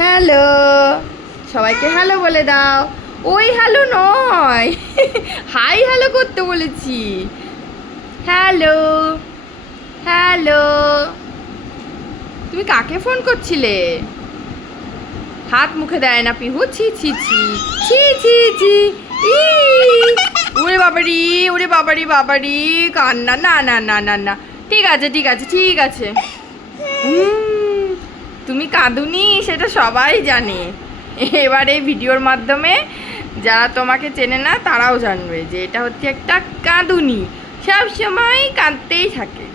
Hello, সবাইকে hello বলে দাও। ওই হ্যালো নয়, হাই হ্যালো করতে বলেছি। Hello hello. তুমি কাকে ফোন করছিলে? হাত মুখে দেয় না পিহু। ছি ছি ছি ছি ছি ছি। ই ওরে বাবারি, ওরে বাবারি বাবারি, কান্না। না না না না না, ঠিক আছে ঠিক আছে ঠিক আছে। তুমি কাঁদুনি সেটা সবাই জানে। এবার এই ভিডিওর মাধ্যমে যারা তোমাকে চেনে না তারাও জানবে যে এটা হচ্ছে একটা কাঁদুনি। সব সময় কাঁদতেই থাকে,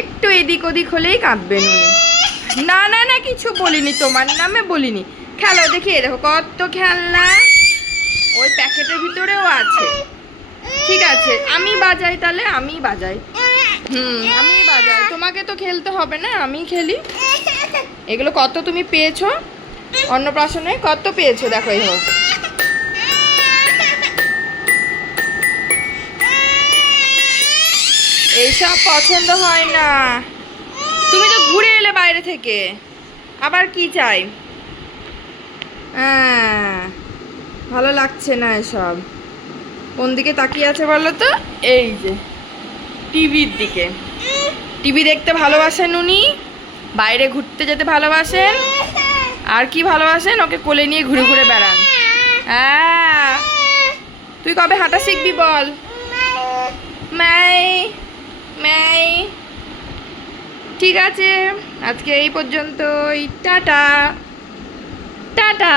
একটু এদিক ওদিক হলেই কাঁদবেন উনি। না না না, কিছু বলিনি, তোমার নামে বলিনি। খেলো দেখি, দেখো কত খেলনা ওই প্যাকেটের ভিতরেও আছে। ঠিক আছে, আমি বাজাই তাহলে, আমি বাজাই। আমি বাজাই, তোমাকে তো খেলতে হবে না, আমি খেলি। এগুলো কত তুমি পেয়েছো অন্নপ্রাশনে? কত পেয়েছো দেখো। এই হোক, এইসব পছন্দ হয় না। তুমি তো ঘুরে এলে বাইরে থেকে, আবার কি চাই? হ্যাঁ, ভালো লাগছে না এসব। কোন দিকে তাকিয়ে আছে বলো তো? এই যে টিভির দিকে। টিভি দেখতে ভালোবাসেন উনি, বাইরে ঘুরতে যেতে ভালোবাসেন, আর কি ভালোবাসেন? ওকে কোলে নিয়ে ঘুরে ঘুরে বেড়ান। হ্যাঁ, তুই কবে হাঁটা শিখবি বল? মাই মাই। ঠিক আছে, আজকে এই পর্যন্তই। Tata tata.